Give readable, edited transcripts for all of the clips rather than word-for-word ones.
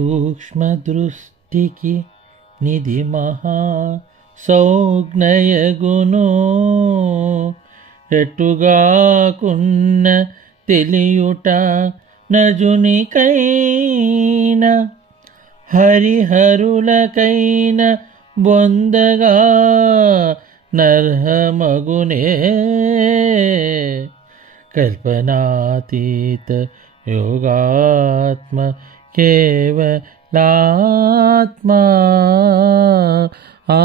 సూక్ష్మదృష్టికి నిధి మహా సౌజ్ఞయగును ఎట్టుగాకున్న తెలియుట నజునికైన హరిహరులకైన బొందగా నర్హమగునే కల్పనాతీత యోగాత్మ కేవలాత్మ ఆ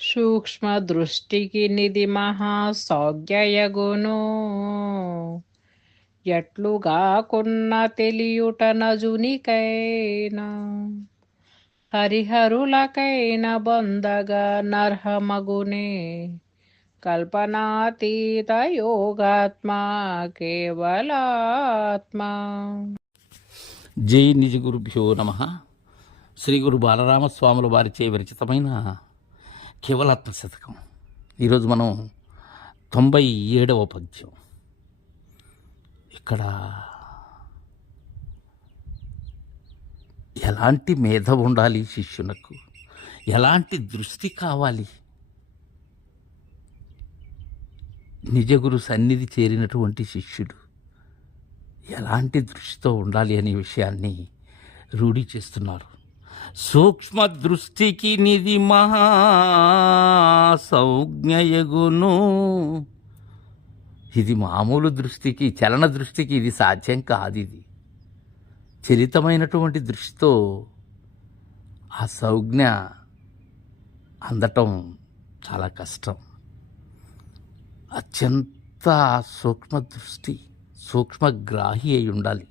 సూక్ష్మ దృష్టికి నిధి మహాసౌజ్ఞయగును ఎట్లుగాకున్న తెలియుట నజునికైనా హరిహరులకైన బొందగా నర్హమగునే కల్పనాతీత యోగాత్మ కేవలాత్మ. జై నిజ గురుభ్యో నమ. శ్రీ గురు బాలరామస్వాముల వారిచే విరచితమైన కేవలాత్మ శతకం. ఈరోజు మనం 97వ పద్యం. ఇక్కడ ఎలాంటి మేధ ఉండాలి శిష్యునకు, ఎలాంటి దృష్టి కావాలి, నిజగురు సన్నిధి చేరినటువంటి శిష్యుడు ఎలాంటి దృష్టితో ఉండాలి అనే విషయాన్ని రూఢి చేస్తున్నారు. సూక్ష్మ దృష్టికి నిధి మహా సౌజ్ఞయగును. ఇది మామూలు దృష్టికి, చలన దృష్టికి ఇది సాధ్యం కాదు. ఇది చలితమైనటువంటి దృష్టితో ఆ సౌజ్ఞ అందటం చాలా కష్టం. అత్యంత సూక్ష్మ దృష్టి, సూక్ష్మగ్రాహి అయి ఉండాలి.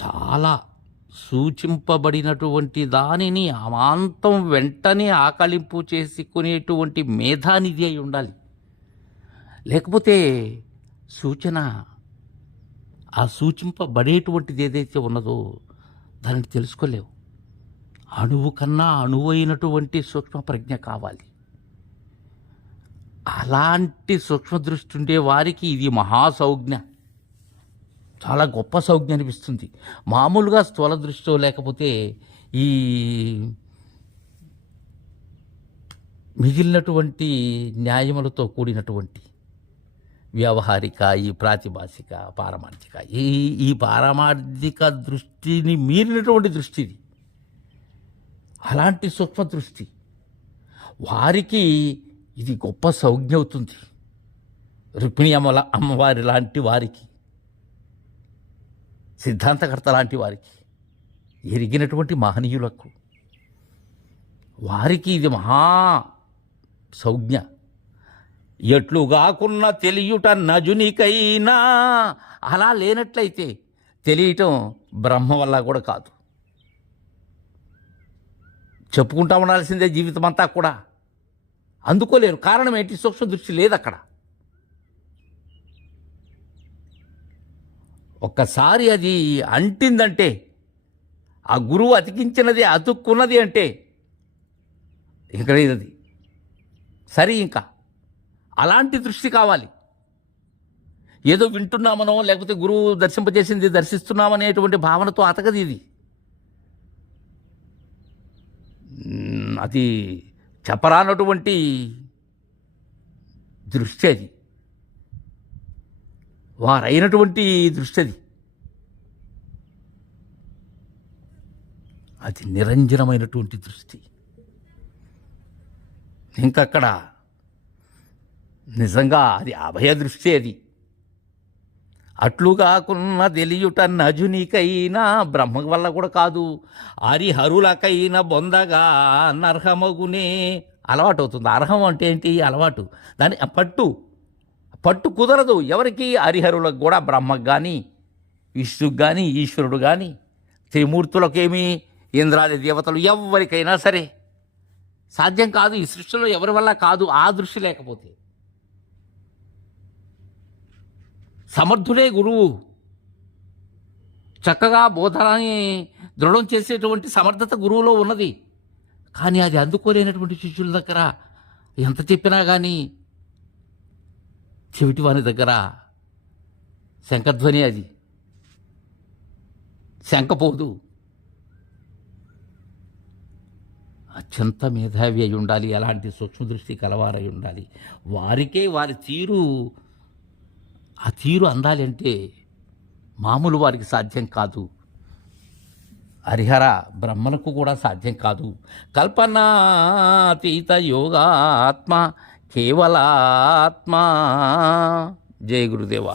చాలా సూచింపబడినటువంటి దానిని అమాంతం వెంటనే ఆకలింపు చేసుకునేటువంటి మేధానిధి అయి ఉండాలి. లేకపోతే సూచన, ఆ సూచింపబడేటువంటిది ఏదైతే ఉన్నదో దానిని తెలుసుకోలేవు. అణువు కన్నా అణువైనటువంటి సూక్ష్మ ప్రజ్ఞ కావాలి. అలాంటి సూక్ష్మ దృష్టి ఉండే వారికి ఇది మహాసౌజ్ఞ, చాలా గొప్ప సౌజ్ఞ అనిపిస్తుంది. మామూలుగా స్థూల దృష్టితో లేకపోతే ఈ మిగిలినటువంటి న్యాయములతో కూడినటువంటి వ్యవహారిక, ఈ ప్రాతిభాషిక, పారమార్థిక, ఈ పారమార్థిక దృష్టిని మీరినటువంటి దృష్టి ఇది. అలాంటి సూక్ష్మ దృష్టి వారికి ఇది గొప్ప సౌజ్ఞ అవుతుంది. రుక్మిణి అమ్మవారి లాంటి వారికి, సిద్ధాంతకర్త లాంటి వారికి, ఎరిగినటువంటి మహనీయులకు, వారికి ఇది మహా సౌజ్ఞ. ఎట్లుగాకున్న తెలియుట నజునికైనా, అలా లేనట్లయితే తెలియటం బ్రహ్మ వల్ల కూడా కాదు. చెప్పుకుంటా ఉండాల్సిందే జీవితం అంతా కూడా. అందుకోలేరు. కారణం ఏంటి? సూక్ష్మ దృష్టి లేదు అక్కడ. ఒక్కసారి అది అంటిందంటే, ఆ గురువు అతికించినది అతుక్కున్నది అంటే ఇక్కడ ఇది సరి. ఇంకా అలాంటి దృష్టి కావాలి. ఏదో వింటున్నామనో లేకపోతే గురువు దర్శింపజేసింది దర్శిస్తున్నామనేటువంటి భావనతో అతకది ఇది. అది చెప్పరానటువంటి దృష్టి, అది వారైనటువంటి దృష్టి, అది నిరంజనమైనటువంటి దృష్టి. ఇంకక్కడ నిజంగా అది అభయ దృష్టి. అది అట్లుగాకున్న తెలియుట నజునికైనా, బ్రహ్మ వల్ల కూడా కాదు, హరిహరులకైన బొందగా నర్హమగునే. అలవాటు అవుతుంది. అర్హం అంటే ఏంటి? అలవాటు. దాని పట్టు కుదరదు ఎవరికి? హరిహరులకు కూడా, బ్రహ్మకు కానీ, విష్ణుకు కానీ, ఈశ్వరుడు కానీ, త్రిమూర్తులకేమి, ఇంద్రాది దేవతలు, ఎవరికైనా సరే సాధ్యం కాదు. ఈ సృష్టిలో ఎవరి వల్ల కాదు ఆ దృష్టి లేకపోతే. సమర్థుడే గురువు. చక్కగా బోధనని దృఢం చేసేటువంటి సమర్థత గురువులో ఉన్నది. కానీ అది అందుకోలేనటువంటి శిష్యుల దగ్గర ఎంత చెప్పినా కానీ చెవిటివాని దగ్గర శంఖధ్వని అది, శంఖపోదు. అత్యంత మేధావి అయి ఉండాలి, ఎలాంటి సూక్ష్మదృష్టి కలవారై ఉండాలి. వారికే వారి తీరు, ఆ తీరు అందాలి అంటే మామూలు వారికి సాధ్యం కాదు. హరిహర బ్రహ్మలకు కూడా సాధ్యం కాదు. కల్పనాతీత యోగాత్మ కేవలాత్మ. జయ గురుదేవా.